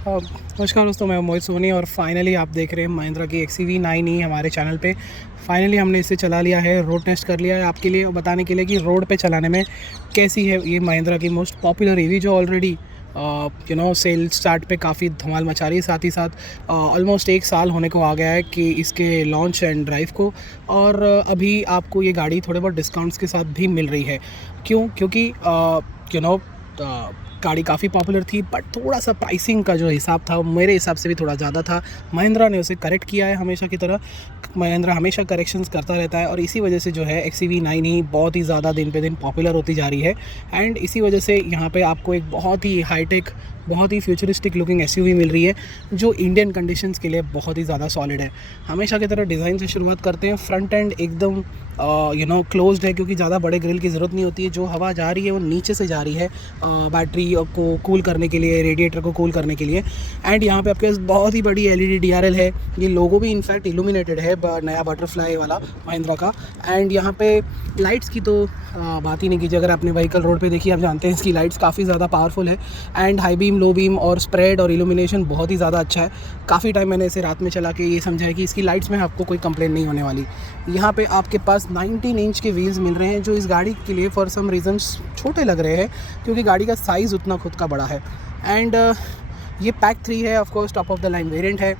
नमस्कार दोस्तों, मैं मोहित सोनी और फाइनली आप देख रहे हैं महिंद्रा की XUV9E हमारे चैनल पे। फाइनली हमने इसे चला लिया है, रोड टेस्ट कर लिया है आपके लिए बताने के लिए कि रोड पे चलाने में कैसी है ये महिंद्रा की मोस्ट पॉपुलर ईवी, जो ऑलरेडी सेल स्टार्ट पे काफ़ी धमाल मचा रही है। साथ ही साथ ऑलमोस्ट 1 साल होने को आ गया है कि इसके लॉन्च एंड ड्राइव को, और अभी आपको ये गाड़ी थोड़े बहुत डिस्काउंट्स के साथ भी मिल रही है। क्योंकि गाड़ी काफ़ी पॉपुलर थी, बट थोड़ा सा प्राइसिंग का जो हिसाब था मेरे हिसाब से भी थोड़ा ज़्यादा था। महिंद्रा ने उसे करेक्ट किया है, हमेशा की तरह महिंद्रा हमेशा करेक्शंस करता रहता है, और इसी वजह से जो है XUV9E बहुत ही ज़्यादा दिन पे दिन पॉपुलर होती जा रही है। एंड इसी वजह से यहाँ पे आपको एक बहुत ही हाईटेक, बहुत ही फ्यूचरिस्टिक लुकिंग SUV मिल रही है, जो इंडियन कंडीशंस के लिए बहुत ही ज़्यादा सॉलिड है। हमेशा की तरह डिज़ाइन से शुरुआत करते हैं। फ्रंट एंड एकदम क्लोज्ड है, क्योंकि ज़्यादा बड़े ग्रिल की ज़रूरत नहीं होती है। जो हवा जा रही है वो नीचे से जा रही है, बैटरी को कूल करने के लिए, रेडिएटर को कूल करने के लिए। एंड यहाँ पे आपके पास बहुत ही बड़ी LED DRL है। ये लोगो भी इनफैक्ट इल्यूमिनेटेड है, नया बटरफ्लाई वाला महिंद्रा का। एंड यहाँ पे लाइट्स की तो बात ही नहीं कीजिए। अगर आपने व्हीकल रोड पे देखी, आप जानते हैं इसकी लाइट्स काफ़ी ज़्यादा पावरफुल है। And high beam, low beam और स्प्रेड और इल्यूमिनेशन बहुत ही ज़्यादा अच्छा है। काफ़ी टाइम मैंने इसे रात में चला के ये समझा है कि इसकी लाइट्स में आपको कोई कंप्लेंट नहीं होने वाली। यहाँ पे आपके पास 19 इंच के व्हील्स मिल रहे हैं, जो इस गाड़ी के लिए फॉर सम रीज़न्स छोटे लग रहे हैं, क्योंकि गाड़ी का साइज़ उतना खुद का बड़ा है। एंड ये पैक 3 है, of course top of the line variant है।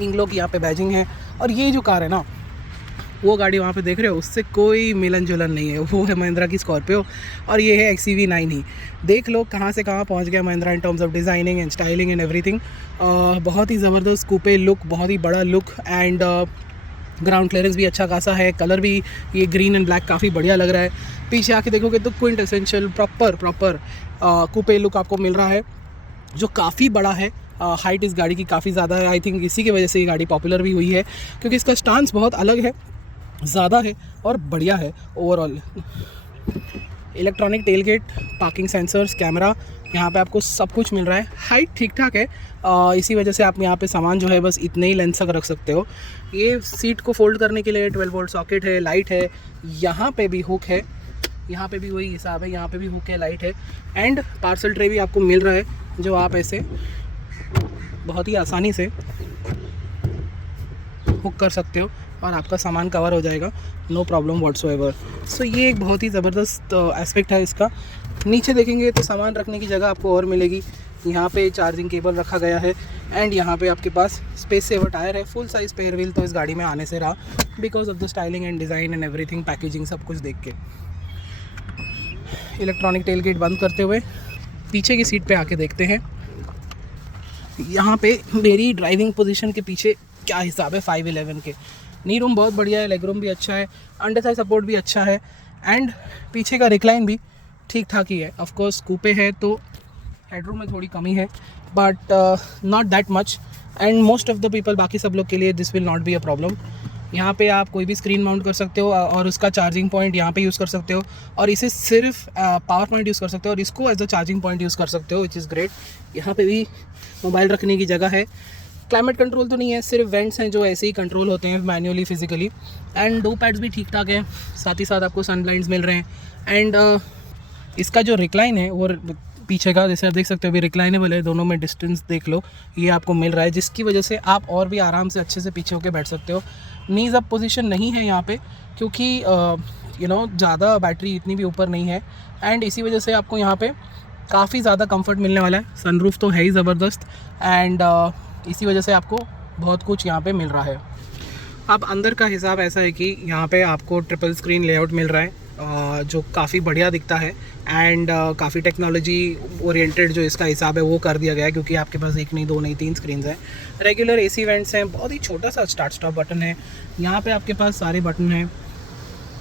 इंग्लो की यहाँ पे बैजिंग है। और ये जो कार है ना, वो गाड़ी वहाँ पे देख रहे हो, उससे कोई मिलन जुलन नहीं है। वो है महिंद्रा की स्कॉर्पियो, और ये है XUV9E। देख लो कहाँ से कहाँ पहुँच गया Mahindra in terms of designing and styling and everything. बहुत ही ज़बरदस्त कूपे लुक, बहुत ही बड़ा लुक। एंड ग्राउंड क्लियरेंस भी अच्छा खासा है। कलर भी ये ग्रीन एंड ब्लैक काफ़ी बढ़िया लग रहा है। पीछे आके देखोगे तो क्विंटेसेंशियल प्रॉपर कूपे लुक आपको मिल रहा है, जो काफ़ी बड़ा है। हाइट इस गाड़ी की काफ़ी ज़्यादा है। आई थिंक इसी की वजह से ये गाड़ी पॉपुलर भी हुई है, क्योंकि इसका स्टांस बहुत अलग है, ज़्यादा है और बढ़िया है overall. Electronic tailgate, parking sensors, camera, यहाँ पे आपको सब कुछ मिल रहा है। हाइट ठीक ठाक है, इसी वजह से आप यहाँ पे सामान जो है बस इतने ही लेंथ तक रख सकते हो। ये सीट को फोल्ड करने के लिए 12 वोल्ट सॉकेट है, लाइट है, यहाँ पे भी हुक है, यहाँ पे भी वही हिसाब है, यहाँ पे भी हुक है, लाइट है। एंड पार्सल ट्रे भी आपको मिल रहा है, जो आप ऐसे बहुत ही आसानी से हुक कर सकते हो और आपका सामान कवर हो जाएगा, नो प्रॉब्लम व्हाट्सोएवर। सो ये एक बहुत ही ज़बरदस्त एस्पेक्ट है इसका। नीचे देखेंगे तो सामान रखने की जगह आपको और मिलेगी। यहाँ पे चार्जिंग केबल रखा गया है। एंड यहाँ पे आपके पास स्पेस सेवर टायर है। फुल साइज स्पेयर व्हील तो इस गाड़ी में आने से रहा, because of the styling and design and everything, packaging सब कुछ देख के। इलेक्ट्रॉनिक टेलगेट बंद करते हुए पीछे की सीट पे आके देखते हैं। यहाँ पे मेरी ड्राइविंग पोजीशन के पीछे क्या हिसाब है 511 के। नी रूम बहुत बढ़िया है, लेग रूम भी अच्छा है, अंडर थाई सपोर्ट भी अच्छा है। एंड पीछे का रिक्लाइन भी ठीक ठाक ही है। ऑफ कोर्स कूपे है तो हेडरूम में थोड़ी कमी है, but not that much. And most of the people, बाकी सब लोग के लिए this will not be a problem. यहाँ पे आप कोई भी स्क्रीन माउंट कर सकते हो, और उसका चार्जिंग पॉइंट यहाँ पे यूज़ कर सकते हो, और इसे सिर्फ पावर पॉइंट यूज़ कर सकते हो, और इसको as a charging point use कर सकते हो, विच इज़ ग्रेट। यहाँ पे भी मोबाइल रखने की जगह है। क्लाइमेट कंट्रोल तो नहीं है, सिर्फ वेंट्स हैं जो ऐसे ही कंट्रोल होते हैं मैन्युअली, फिजिकली। एंड 2 पैड्स भी ठीक ठाक हैं, साथ ही साथ आपको सन ब्लाइंड्स मिल रहे हैं। एंड इसका जो रिक्लाइन है वो पीछे का, जैसे आप देख सकते हो, अभी रिक्लाइनेबल है। दोनों में डिस्टेंस देख लो, ये आपको मिल रहा है, जिसकी वजह से आप और भी आराम से अच्छे से पीछे होकर बैठ सकते हो। नीज अप पोजीशन नहीं है यहाँ पे, क्योंकि ज़्यादा बैटरी इतनी भी ऊपर नहीं है। एंड इसी वजह से आपको यहाँ पे काफ़ी ज़्यादा कंफर्ट मिलने वाला है। सनरूफ तो है ही ज़बरदस्त। एंड इसी वजह से आपको बहुत कुछ यहाँ पे मिल रहा है। अब अंदर का हिसाब ऐसा है कि यहाँ पे आपको ट्रिपल स्क्रीन लेआउट मिल रहा है, जो काफ़ी बढ़िया दिखता है। एंड काफ़ी टेक्नोलॉजी ओरिएंटेड जो इसका हिसाब है वो कर दिया गया है, क्योंकि आपके पास 1 नहीं 2 नहीं 3 स्क्रीन्स हैं। रेगुलर AC वेंट्स हैं, बहुत ही छोटा सा स्टार्ट स्टॉप बटन है। यहाँ पे आपके पास सारे बटन हैं।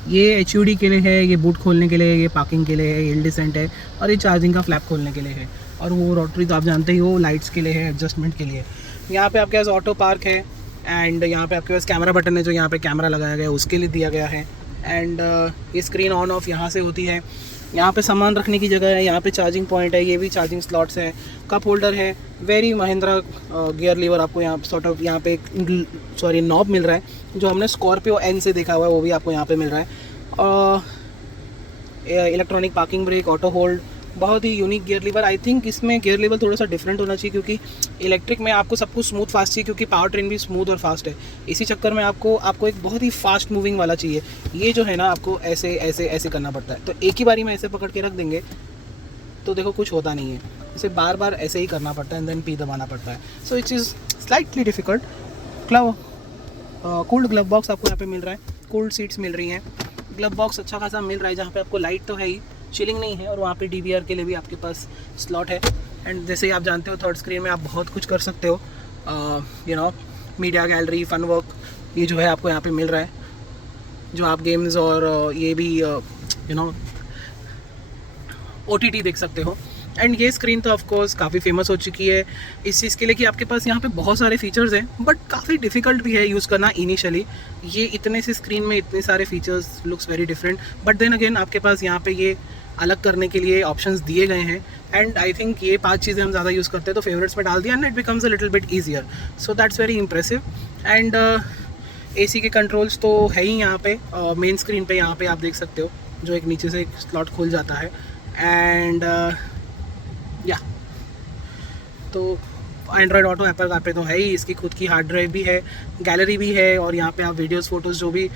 ये HUD के लिए है, ये बूट खोलने के लिए, ये पार्किंग के लिए है, हिल डिसेंट है, और ये चार्जिंग का फ्लैप खोलने के लिए है। और वो रोटरी तो आप जानते ही हो, लाइट्स के लिए है, एडजस्टमेंट के लिए। यहाँ पे आपके पास ऑटो पार्क है। एंड यहाँ पे आपके पास कैमरा बटन है, जो यहाँ पे कैमरा लगाया गया है उसके लिए दिया गया है। एंड ये स्क्रीन ऑन ऑफ यहाँ से होती है। यहाँ पे सामान रखने की जगह है, यहाँ पे चार्जिंग पॉइंट है, ये भी चार्जिंग स्लॉट्स है, कप होल्डर है, वेरी महिंद्रा गियर लीवर आपको यहाँ सॉर्ट ऑफ यहाँ पे नॉब मिल रहा है, जो हमने स्कॉर्पियो N से देखा हुआ है, वो भी आपको यहाँ पे मिल रहा है। Electronic parking brake, auto hold, बहुत ही unique gear lever. I think इसमें गियर लीवर थोड़ा सा डिफरेंट होना चाहिए, क्योंकि इलेक्ट्रिक में आपको सब कुछ स्मूथ फास्ट चाहिए, क्योंकि पावर ट्रेन भी स्मूथ और फास्ट है। इसी चक्कर में आपको एक बहुत ही फास्ट मूविंग वाला चाहिए। ये जो है ना, आपको ऐसे ऐसे ऐसे करना पड़ता है। तो एक ही बारी में ऐसे पकड़ के रख देंगे तो देखो कुछ होता नहीं है, इसे बार बार ऐसे ही करना पड़ता है एंड देन पी दबाना पड़ता है। So it is slightly difficult. Cooled glove box आपको यहाँ पे मिल रहा है, कूल्ड सीट्स मिल रही हैं, ग्लव बॉक्स अच्छा खासा मिल रहा है, जहाँ पे आपको लाइट तो है ही, चिलिंग नहीं है, और वहाँ पे DVR के लिए भी आपके पास स्लॉट है। एंड जैसे आप जानते हो थर्ड स्क्रीन में आप बहुत कुछ कर सकते हो, मीडिया गैलरी, फन वर्क, ये जो है आपको यहाँ पे मिल रहा है, जो आप गेम्स और ये भी OTT देख सकते हो। एंड ये स्क्रीन तो ऑफकोर्स काफ़ी फेमस हो चुकी है इस चीज़ के लिए कि आपके पास यहाँ पे बहुत सारे फीचर्स हैं, बट काफ़ी डिफ़िकल्ट भी है यूज़ करना इनिशियली। ये इतने से स्क्रीन में इतने सारे features looks very different, but then again आपके पास यहाँ पे ये अलग करने के लिए ऑप्शंस दिए गए हैं। एंड आई थिंक ये 5 चीज़ें हम ज़्यादा यूज़ करते हैं तो फेवरेट्स में डाल दिया, and it becomes a little bit easier. So that's very impressive. And AC के कंट्रोल्स तो है ही यहाँ पे, मेन स्क्रीन पे यहाँ पे आप देख सकते हो, जो एक नीचे से एक स्लॉट खुल जाता है। एंड या तो एंड्रॉयड ऑटो, एप्पल कारप्ले तो है ही, इसकी खुद की हार्ड ड्राइव भी है, गैलरी भी है, और यहाँ पे आप वीडियोस फोटोज़ जो भी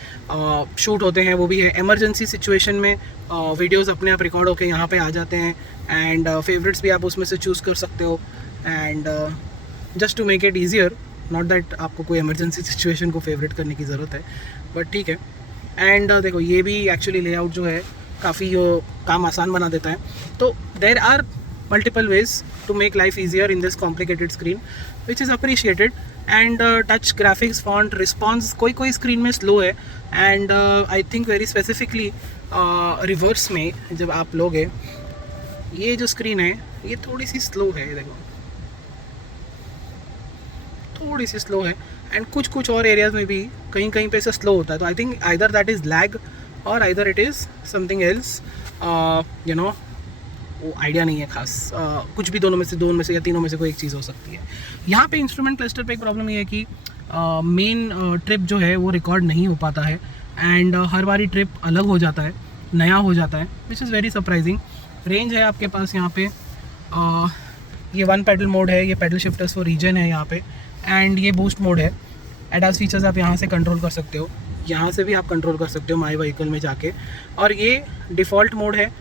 शूट होते हैं वो भी है। इमरजेंसी सिचुएशन में वीडियोस अपने आप रिकॉर्ड होकर यहाँ पे आ जाते हैं, एंड फेवरेट्स भी आप उसमें से चूज़ कर सकते हो। And just to make it easier, not that आपको कोई इमरजेंसी सिचुएशन को फेवरेट करने की ज़रूरत है, बट ठीक है। एंड देखो ये भी एक्चुअली लेआउट जो है काफ़ी काम आसान बना देता है। तो there are multiple ways to make life easier in this complicated screen, which is appreciated. And touch graphics, font response कोई स्क्रीन में स्लो है, and I think very specifically reverse में जब आप लोगे, ये जो स्क्रीन है ये थोड़ी सी स्लो है, देखो थोड़ी सी स्लो है। एंड कुछ और एरियाज में भी कहीं पे से स्लो होता है। तो I think either that is lag और either it is something else, वो आइडिया नहीं है खास, कुछ भी दोनों में से या तीनों में से कोई एक चीज़ हो सकती है। यहाँ पे इंस्ट्रूमेंट क्लस्टर पे एक प्रॉब्लम ये है कि मेन ट्रिप जो है वो रिकॉर्ड नहीं हो पाता है, एंड हर बारी ट्रिप अलग हो जाता है, नया हो जाता है, which is very surprising. Range है आपके पास यहाँ पे, ये 1 पैडल मोड है, ये पैडल शिफ्टर्स फॉर रीजन है यहाँ पे, एंड ये बूस्ट मोड है। एडास फीचर्स आप यहाँ से कंट्रोल कर सकते हो, यहाँ से भी आप कंट्रोल कर सकते हो माई व्हीकल में जाके, और ये डिफ़ॉल्ट मोड है।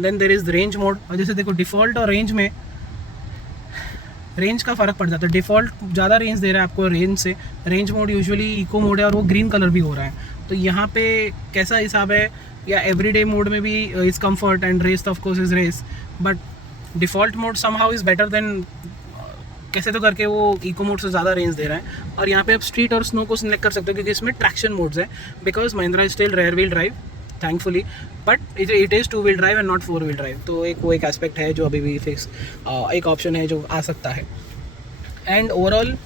Then there is range mode, और जैसे देखो डिफ़ॉल्ट और रेंज में रेंज का फ़र्क पड़ जाता है। डिफ़ॉल्ट ज़्यादा रेंज दे रहा है आपको रेंज से, range mode usually eco mode है और वो ग्रीन कलर भी हो रहा है। तो यहाँ पे कैसा हिसाब है, या एवरीडे मोड में भी is comfort and race of course is race, but default mode somehow is better then, कैसे तो करके वो इको मोड से ज़्यादा रेंज दे रहा है। और यहाँ पे आप स्ट्रीट और स्नो को सिलेक्ट कर सकते हो, क्योंकि इसमें ट्रैक्शन मोड्स है, because Mahindra is still rear wheel drive thankfully, but it is 2 wheel drive and not 4 wheel drive. तो एक एस्पेक्ट है जो अभी भी फिक्स एक ऑप्शन है जो आ सकता है। एंड ओवरऑल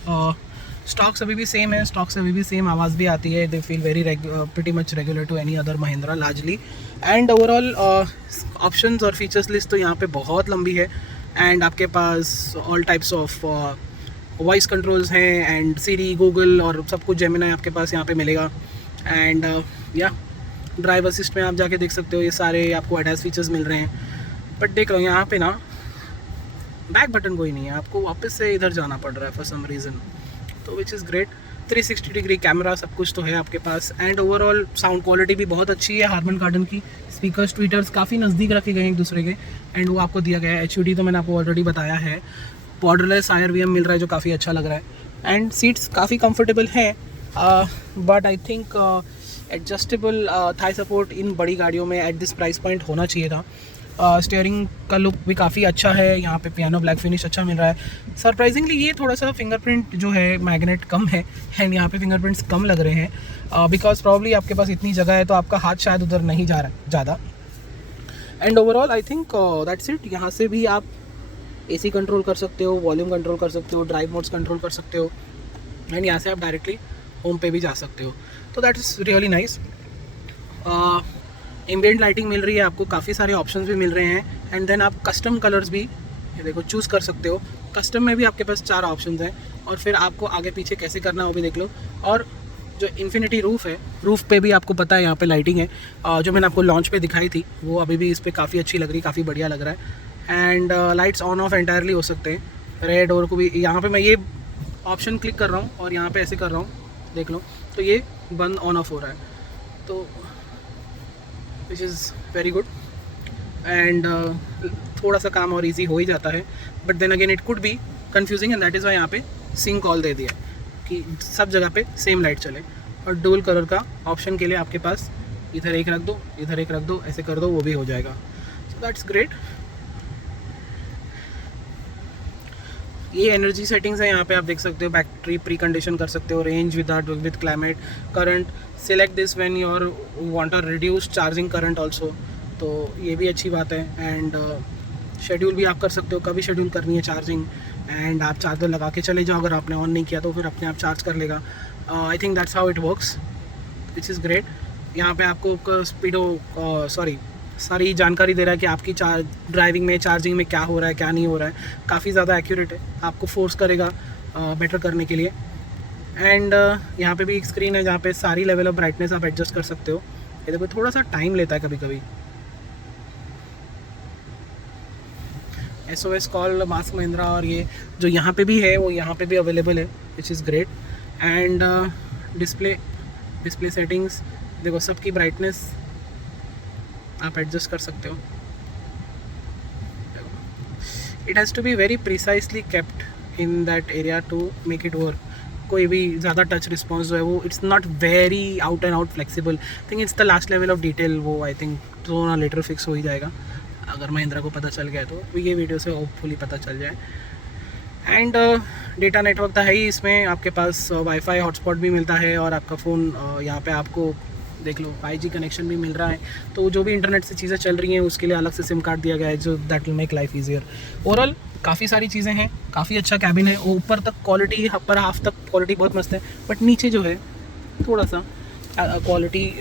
स्टॉक्स अभी भी सेम है, स्टॉक्स अभी भी सेम आवाज़ भी आती है, they feel very pretty much regular to any other Mahindra largely. And overall options और फीचर्स लिस्ट तो यहाँ पे बहुत लंबी है, एंड आपके पास all types of voice controls हैं, एंड सीरी, गूगल और सब कुछ जेमिनी आपके पास यहाँ पे मिलेगा। एंड या ड्राइव असिस्ट में आप जाके देख सकते हो, ये सारे आपको एडवांस फीचर्स मिल रहे हैं। बट देख लो यहाँ पे ना बैक बटन कोई नहीं है, आपको वापस से इधर जाना पड़ रहा है फॉर सम रीज़न, तो which is great. 360 degree camera सब कुछ तो है आपके पास, एंड ओवरऑल साउंड क्वालिटी भी बहुत अच्छी है। हार्मन कार्डन की स्पीकर्स ट्विटर्स काफ़ी नज़दीक रखे गए हैं एक दूसरे के, एंड वो आपको दिया गया है। HUD तो मैंने आपको ऑलरेडी बताया है। बॉर्डरलेस IRVM मिल रहा है जो काफ़ी अच्छा लग रहा है, एंड सीट्स काफ़ी कंफर्टेबल हैं, but I think adjustable Thai support in बड़ी गाड़ियों में एट दिस प्राइस पॉइंट होना चाहिए था। स्टीयरिंग का लुक भी काफ़ी अच्छा है, यहाँ पे पियानो ब्लैक फिनिश अच्छा मिल रहा है। सरप्राइजिंगली ये थोड़ा सा फिंगरप्रिंट जो है मैग्नेट कम है, एंड यहाँ पे फिंगरप्रिंट्स कम लग रहे हैं, बिकॉज प्रॉब्ली आपके पास इतनी जगह है तो आपका हाथ शायद उधर नहीं जा रहा है ज़्यादा। And overall I think that's it. यहाँ से भी आप AC कंट्रोल कर सकते हो, वॉल्यूम कंट्रोल कर सकते हो, ड्राइव मोड्स कंट्रोल कर सकते हो, एंड यहाँ से आप डायरेक्टली होम पे भी जा सकते हो। तो that is really nice. Ambient lighting मिल रही है आपको, काफ़ी सारे ऑप्शंस भी मिल रहे हैं, एंड देन आप कस्टम कलर्स भी ये देखो चूज़ कर सकते हो। कस्टम में भी आपके पास 4 ऑप्शंस हैं, और फिर आपको आगे पीछे कैसे करना है वो भी देख लो। और जो इन्फिनिटी रूफ़ है, रूफ़ पे भी आपको पता है यहाँ पे लाइटिंग है, जो मैंने आपको लॉन्च पे दिखाई थी, वो अभी भी इस पर काफ़ी अच्छी लग रही, काफ़ी बढ़िया लग रहा है। And lights on off entirely हो सकते हैं, रेड और को भी। यहाँ पे मैं ये ऑप्शन क्लिक कर रहा हूँ और यहाँ पे ऐसे कर रहा हूँ, देख लो, तो ये बंद ऑन ऑफ हो रहा है, तो which is very good. And थोड़ा सा काम और इजी हो ही जाता है, but then again it could be confusing and that is why यहाँ पे सिंक ऑल दे दिया कि सब जगह पे सेम लाइट चले। और डुअल कलर का ऑप्शन के लिए आपके पास इधर एक रख दो, इधर एक रख दो, ऐसे कर दो, वो भी हो जाएगा। So that's great. ये एनर्जी सेटिंग्स है, यहाँ पे आप देख सकते हो, बैटरी प्री कंडीशन कर सकते हो, range with climate, current, select this when you are want a reduce charging current also, तो ये भी अच्छी बात है। एंड शेड्यूल भी आप कर सकते हो, कभी शेड्यूल करनी है चार्जिंग, एंड आप चार्जर लगा के चले जाओ, अगर आपने ऑन नहीं किया तो फिर अपने आप चार्ज कर लेगा। I think that's how it works, which is great. यहाँ पे आपको सारी जानकारी दे रहा है कि आपकी ड्राइविंग में, चार्जिंग में क्या हो रहा है, क्या नहीं हो रहा है। काफ़ी ज़्यादा एक्यूरेट है, आपको फोर्स करेगा बेटर करने के लिए। एंड यहाँ पे भी एक स्क्रीन है जहाँ पे सारी लेवल ऑफ ब्राइटनेस आप एडजस्ट कर सकते हो। ये देखो थोड़ा सा टाइम लेता है कभी कभी। SOS कॉल मास्क महिंद्रा, और ये जो यहाँ पे भी है वो यहाँ पे भी अवेलेबल है, which is great. And display settings देखो, सबकी ब्राइटनेस आप एडजस्ट कर सकते हो। It has to be very precisely kept in that area to make it work. कोई भी ज़्यादा टच रिस्पॉन्स जो है वो it's not very out and out flexible. Think it's the last level of detail, वो आई थिंक तो ना letter fix हो ही जाएगा, अगर महिंद्रा को पता चल गया तो ये वीडियो से होपफुली पता चल जाए। एंड डेटा नेटवर्क तो है ही इसमें, आपके पास वाईफाई हॉटस्पॉट भी मिलता है, और आपका फ़ोन यहाँ पे आपको देख लो 5G कनेक्शन भी मिल रहा है। तो जो भी इंटरनेट से चीज़ें चल रही हैं उसके लिए अलग से सिम कार्ड दिया गया है, जो that will make life easier. Overall काफ़ी सारी चीज़ें हैं, काफ़ी अच्छा कैबिन है। ऊपर तक क्वालिटी, अपर हाफ तक क्वालिटी बहुत मस्त है, बट नीचे जो है थोड़ा सा क्वालिटी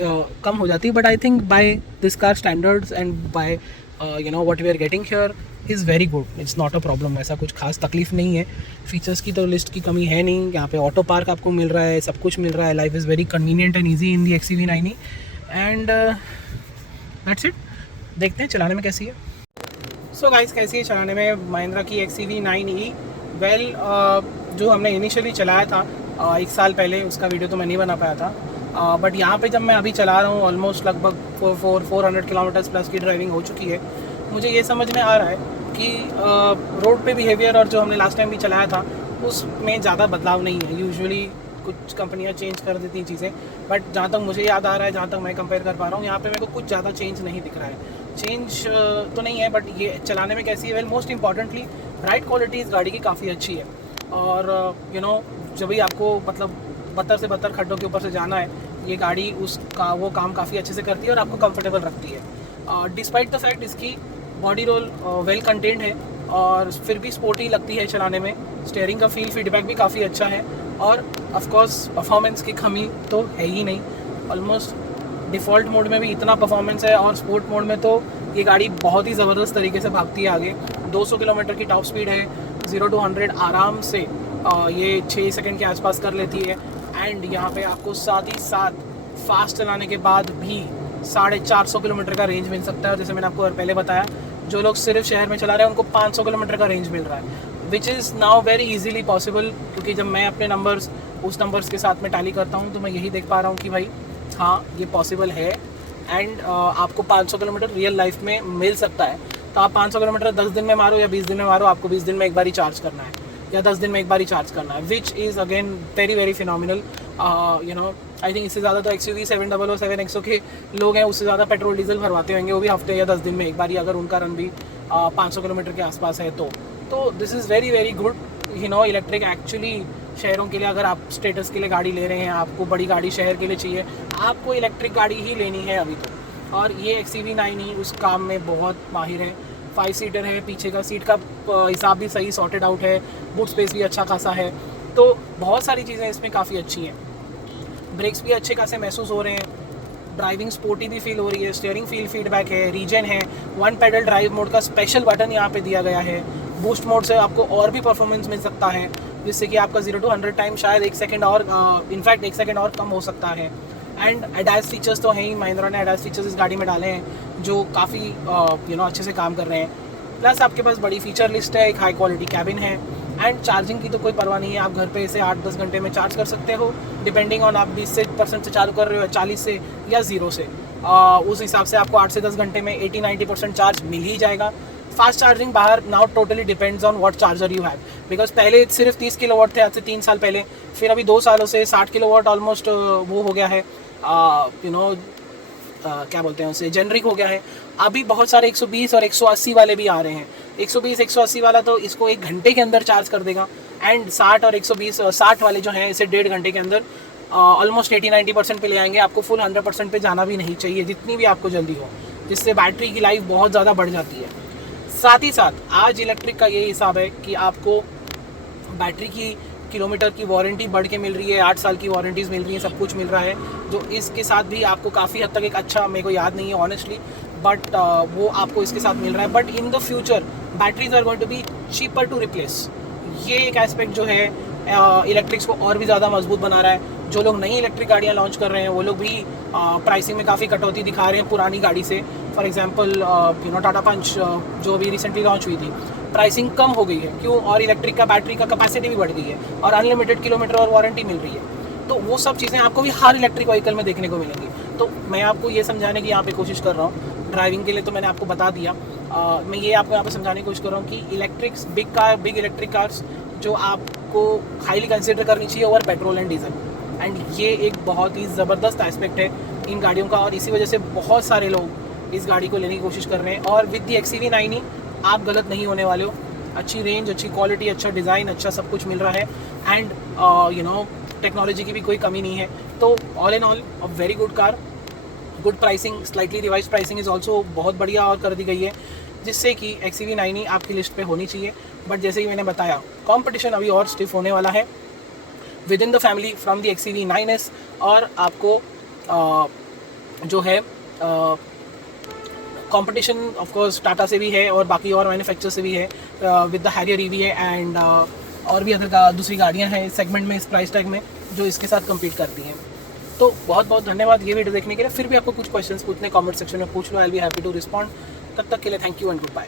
कम हो जाती है। But I think by this car standards and by you know what we are getting here is very good, it's not a problem. ऐसा कुछ खास तकलीफ नहीं है। फीचर्स की तो लिस्ट की कमी है नहीं, यहाँ पे ऑटो पार्क आपको मिल रहा है, सब कुछ मिल रहा है। Life is very convenient and easy in the XCV9E। And that's it. देखते हैं चलाने में कैसी है। सो गाइस, कैसी है चलाने में महिंद्रा की XCV9E? वेल, जो हमने इनिशियली चलाया था 1 साल पहले, उसका वीडियो तो मैं नहीं बना पाया था, बट यहाँ पे जब मैं अभी चला रहा हूँ ऑलमोस्ट लगभग 400 किलोमीटर्स प्लस की ड्राइविंग हो चुकी है, मुझे ये समझ में आ रहा है कि रोड पे बिहेवियर और जो हमने लास्ट टाइम भी चलाया था उसमें ज़्यादा बदलाव नहीं है। यूजुअली कुछ कंपनियां चेंज कर देती हैं चीज़ें, बट जहाँ तक मुझे याद आ रहा है, जहाँ तक मैं कंपेयर कर पा रहा हूँ, यहाँ पे मेरे को कुछ ज़्यादा चेंज नहीं दिख रहा है। चेंज तो नहीं है, बट ये चलाने में कैसी है? Well, most importantly ride quality इस गाड़ी की काफ़ी अच्छी है। और यू नो, जब भी आपको मतलब बदतर से बदतर खड्डों के ऊपर से जाना है, ये गाड़ी उसका वो काम काफ़ी अच्छे से करती है और आपको कंफर्टेबल रखती है। डिस्पाइट द फैक्ट इसकी बॉडी रोल वेल कंटेंट है और फिर भी स्पोर्टी लगती है चलाने में। स्टीयरिंग का फीडबैक भी काफ़ी अच्छा है, और ऑफ कोर्स परफॉर्मेंस की कमी तो है ही नहीं। ऑलमोस्ट डिफ़ॉल्ट मोड में भी इतना परफॉर्मेंस है, और स्पोर्ट मोड में तो ये गाड़ी बहुत ही ज़बरदस्त तरीके से भागती है आगे। 200 किलोमीटर की टॉप स्पीड है, 0 to 100 आराम से ये 6 सेकंड के आसपास कर लेती है। एंड यहाँ पे आपको साथ ही साथ फास्ट चलाने के बाद भी 450 किलोमीटर का रेंज मिल सकता है। जैसे मैंने आपको पहले बताया, जो लोग सिर्फ शहर में चला रहे हैं उनको 500 किलोमीटर का रेंज मिल रहा है, which is now very easily possible. क्योंकि जब मैं अपने नंबर्स उस नंबर्स के साथ में टैली करता हूँ तो मैं यही देख पा रहा हूँ कि भाई हाँ, ये पॉसिबल है। एंड आपको 500 किलोमीटर रियल लाइफ में मिल सकता है। तो आप 500 किलोमीटर 10 दिन में मारो या 20 दिन में मारो, आपको 20 दिन में एक बार ही चार्ज करना है या 10 दिन में एक बार ही चार्ज करना है, which is again very very phenomenal. You know, I think इससे ज़्यादा तो XUV 700 7XO के लोग हैं, उससे ज़्यादा पेट्रोल डीजल भरवाते होंगे, वो भी हफ्ते या 10 दिन में एक बार ही, अगर उनका रन भी 500 किलोमीटर के आसपास है तो this is very very good. You know, electric actually शहरों के लिए, अगर आप स्टेटस के लिए गाड़ी ले रहे हैं, आपको बड़ी गाड़ी शहर के लिए चाहिए, आपको इलेक्ट्रिक गाड़ी ही लेनी है अभी तो। और ये XCV9E उस काम में बहुत माहिर है। 5 सीटर है, पीछे का सीट का हिसाब भी सही सॉर्टेड आउट है, बूट स्पेस भी अच्छा खासा है, तो बहुत सारी चीज़ें इसमें काफ़ी अच्छी हैं। ब्रेक्स भी अच्छे खासे महसूस हो रहे हैं, ड्राइविंग स्पोर्टी भी फील हो रही है, स्टीयरिंग फीडबैक है, रीजन है, 1 पैडल ड्राइव मोड का स्पेशल बटन यहाँ पे दिया गया है। बूस्ट मोड से आपको और भी परफॉर्मेंस मिल सकता है, जिससे कि आपका 0 to 100 टाइम शायद 1 सेकंड और इनफैक्ट 1 सेकंड और कम हो सकता है। एंड एडास फीचर्स तो हैं ही, महिंद्रा ने एडास फीचर्स इस गाड़ी में डाले हैं जो काफ़ी यू नो अच्छे से काम कर रहे हैं। प्लस आपके पास बड़ी फीचर लिस्ट है, एक हाई क्वालिटी कैबिन है, एंड चार्जिंग की तो कोई परवाह नहीं है। आप घर पे इसे 8-10 घंटे में चार्ज कर सकते हो, डिपेंडिंग ऑन आप 20% से चालू कर रहे हो, 40 से या 0 से। उस हिसाब से आपको 8 से 10 घंटे में 80-90% चार्ज मिल ही जाएगा। फास्ट चार्जिंग बाहर now totally depends on what charger you have, because पहले सिर्फ 30 किलोवाट थे आज से 3 साल पहले, फिर अभी 2 सालों से 60 किलोवाट ऑलमोस्ट वो हो गया है, क्या बोलते हैं उसे, जेनरिक हो गया है। अभी बहुत सारे 120 और 180 वाले भी आ रहे हैं। 120-180 वाला तो इसको 1 घंटे के अंदर चार्ज कर देगा, एंड 60 और 120 60 वाले जो हैं इसे 1.5 घंटे के अंदर ऑलमोस्ट 80-90% पे ले आएंगे। आपको फुल 100% पे जाना भी नहीं चाहिए, जितनी भी आपको जल्दी हो, जिससे बैटरी की लाइफ बहुत ज़्यादा बढ़ जाती है। साथ ही साथ आज इलेक्ट्रिक का ये हिसाब है कि आपको बैटरी की किलोमीटर की वारंटी बढ़ के मिल रही है, 8 साल की वारंटीज़ मिल रही हैं, सब कुछ मिल रहा है, जो इसके साथ भी आपको काफ़ी हद तक एक अच्छा, मेरे को याद नहीं है ऑनेस्टली, बट वो आपको इसके साथ मिल रहा है। But in the future batteries are going to be cheaper to replace. ये एक एस्पेक्ट जो है इलेक्ट्रिक्स को और भी ज़्यादा मजबूत बना रहा है। जो लोग नई इलेक्ट्रिक गाड़ियाँ लॉन्च कर रहे हैं वो लोग भी प्राइसिंग में काफ़ी कटौती दिखा रहे हैं पुरानी गाड़ी से। फॉर एग्जांपल टाटा पंच जो अभी रिसेंटली लॉन्च हुई थी, प्राइसिंग कम हो गई है। क्यों? और इलेक्ट्रिक का बैटरी का कैपेसिटी भी बढ़ गई है और अनलिमिटेड किलोमीटर और वारंटी मिल रही है। तो वो सब चीज़ें आपको भी हर इलेक्ट्रिक व्हीकल में देखने को मिलेंगी। तो मैं आपको ये समझाने की यहाँ पे कोशिश कर रहा हूँ। ड्राइविंग के लिए तो मैंने आपको बता दिया, मैं ये आपको यहाँ पे समझाने की कोशिश कर रहा हूँ कि इलेक्ट्रिक्स बिग इलेक्ट्रिक कार्स जो आपको हाईली कंसिडर करनी चाहिए over petrol and diesel, and ये एक बहुत ही ज़बरदस्त एस्पेक्ट है इन गाड़ियों का, और इसी वजह से बहुत सारे लोग इस गाड़ी को लेने की कोशिश कर रहे हैं। और विद दी XEV9 आप गलत नहीं होने वाले हो। अच्छी रेंज, अच्छी क्वालिटी, अच्छा डिज़ाइन, अच्छा सब कुछ मिल रहा है, एंड टेक्नोलॉजी की भी कोई कमी नहीं है। तो all in all a very good car, good pricing, slightly revise pricing is also बहुत बढ़िया और कर दी गई है, जिससे कि XEV9 आपकी लिस्ट पे होनी चाहिए। बट जैसे कि मैंने बताया, कंपटीशन अभी और स्टिफ होने वाला है with in the family from the XEV9S, और आपको जो है कंपटीशन ऑफ कोर्स टाटा से भी है और बाकी और मैन्युफैक्चर से भी है, विद द हैरियर EV है, एंड और भी अदर दूसरी गाड़ियां हैं इस सेगमेंट में, इस प्राइस टैग में, जो इसके साथ कम्पीट करती हैं। तो बहुत बहुत धन्यवाद ये वीडियो देखने के लिए। फिर भी आपको कुछ क्वेश्चंस पूछने कमेंट सेक्शन में पूछ लो, I will be happy to respond. तब तक के लिए thank you and good bye.